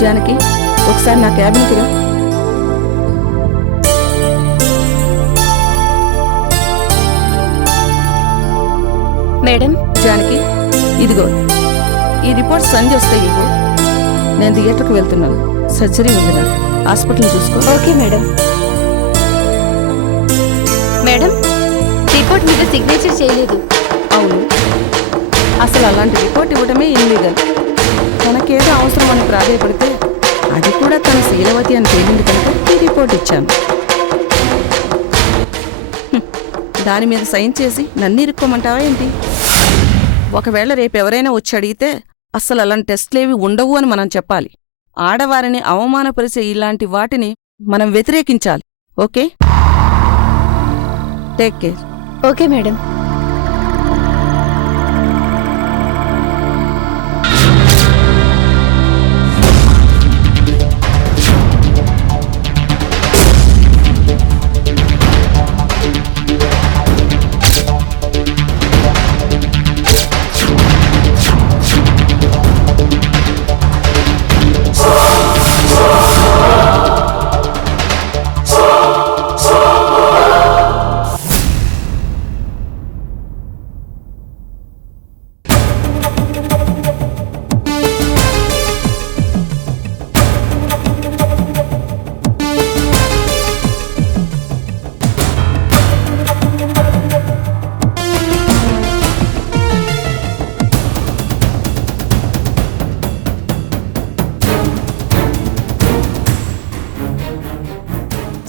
జానకి, ఒకసారి నా క్యాబిన్కి రా. మేడం. జానకి, ఇదిగో ఈ రిపోర్ట్ సంధ్య వస్తే ఇవ్వు. నేను థియేటర్కి వెళ్తున్నాను. సర్జరీ ఉంది నాకు. హాస్పిటల్ చూసుకో. Okay madam. మేడం, రిపోర్ట్ మీద సిగ్నేచర్ చేయలేదు. అవును, అసలు అలాంటి రిపోర్ట్ ఇవ్వడమే ఇల్లీగల్. తనకేదో అవసరం అని ప్రాధాయపడితే అది కూడా తన శీలవతి అని తేలింది కనుక ఈ రిపోర్ట్ ఇచ్చాను. దాని మీద సైన్ చేసి నన్ను ఇరుక్కోమంటావా ఏంటి? ఒకవేళ రేపు ఎవరైనా వచ్చి అడిగితే అస్సలు అలాంటి టెస్ట్లేవి ఉండవు అని మనం చెప్పాలి. ఆడవారిని అవమానపరిచే ఇలాంటి వాటిని మనం వ్యతిరేకించాలి. Okay? Take care. Okay madam.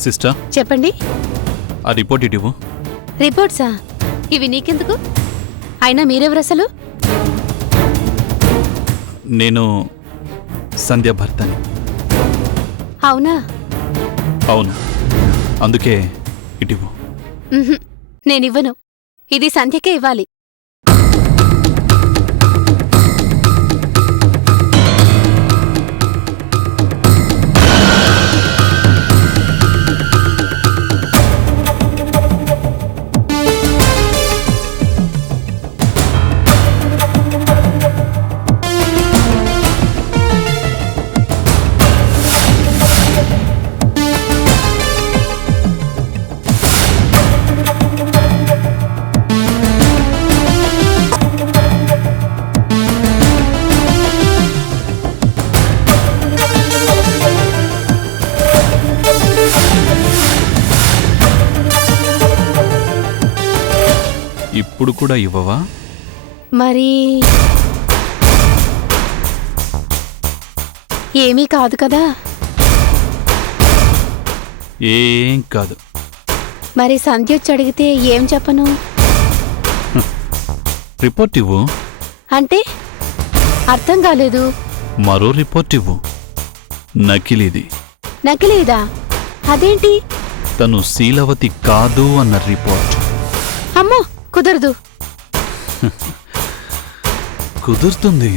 Sister, చెప్పండి. ఆ రిపోర్ట్ ఇటు. రిపోర్ట్సా? ఇవి నీకెందుకు? అయినా మీరెవరు అసలు? నేను సంధ్య భర్తని. అవునా? అవును, అందుకే ఇటు. నేనివ్వను. ఇది సంధ్యకే ఇవ్వాలి. ఇప్పుడు కూడా ఇవ్వవా? మరి ఏమీ కాదు కదా? ఏం కాదు. మరి సంధ్య వచ్చి అడిగితే ఏం చెప్పను? రిపోర్ట్ ఇవ్వు. అంటే అర్థం కాలేదు. మరో రిపోర్ట్ ఇవ్వు. నకిలీది. నకిలీదా? అదేంటి? తను శీలవతి కాదు అన్న రిపోర్ట్. అమ్మో, కుదరదు. కుదురుతుంది.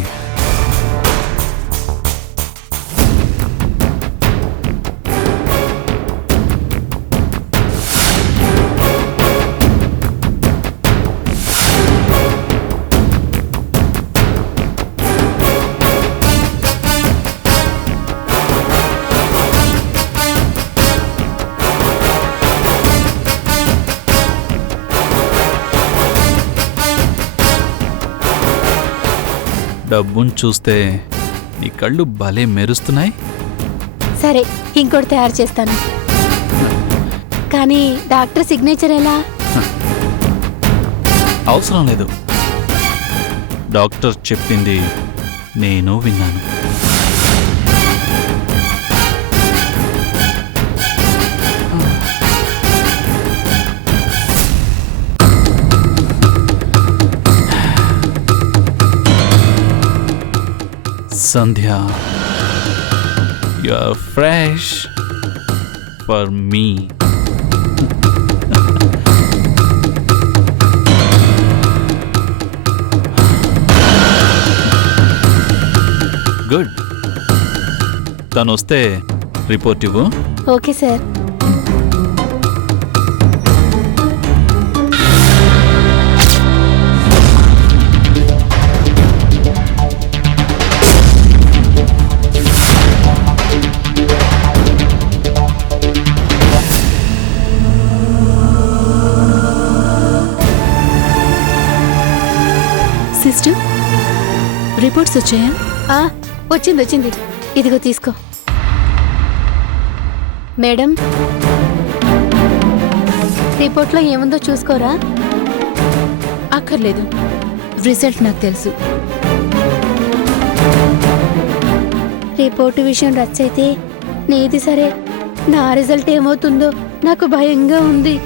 డబ్బును చూస్తే నీ కళ్ళు భలే మెరుస్తున్నాయి. సరే, ఇంకోటి తయారు చేస్తాను. కానీ డాక్టర్ సిగ్నేచర్ ఎలా? అవసరం లేదు. డాక్టర్ చెప్పింది నేను విన్నాను. Sandhya, you're fresh for me. Good. తను వస్తే రిపోర్ట్ ఇవ్వు. Okay sir. రిపోర్ట్స్ వచ్చాయా? వచ్చింది. ఇదిగో తీసుకో. మేడం, రిపోర్ట్లో ఏముందో చూసుకోరా. అక్కర్లేదు, రిజల్ట్ నాకు తెలుసు. రిపోర్టు విషయం రచ్చయితే నీది సరే, నా రిజల్ట్ ఏమవుతుందో నాకు భయంగా ఉంది.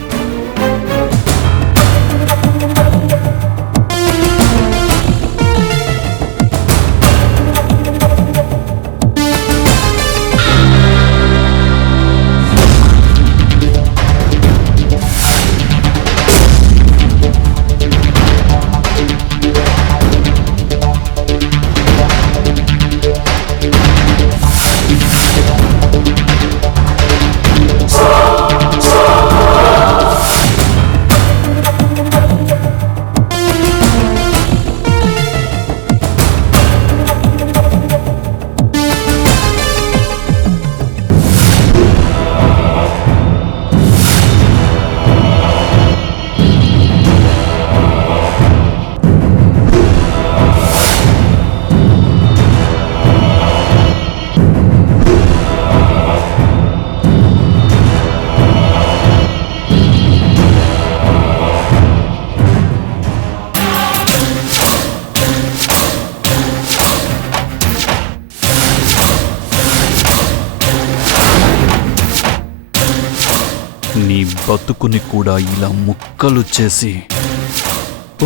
నీ బతుకుని కూడా ఇలా ముక్కలు చేసి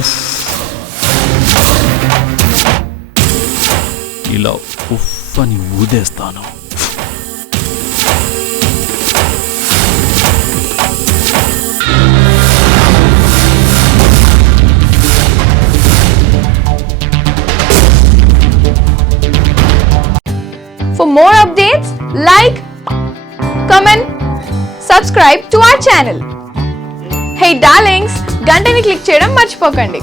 ఉఫ్, ఇలా ఉఫ్ అని ఊదేస్తాను. For more updates, like, comment, subscribe to our channel. Hey darlings, గంటని click చేయడం మర్చిపోకండి.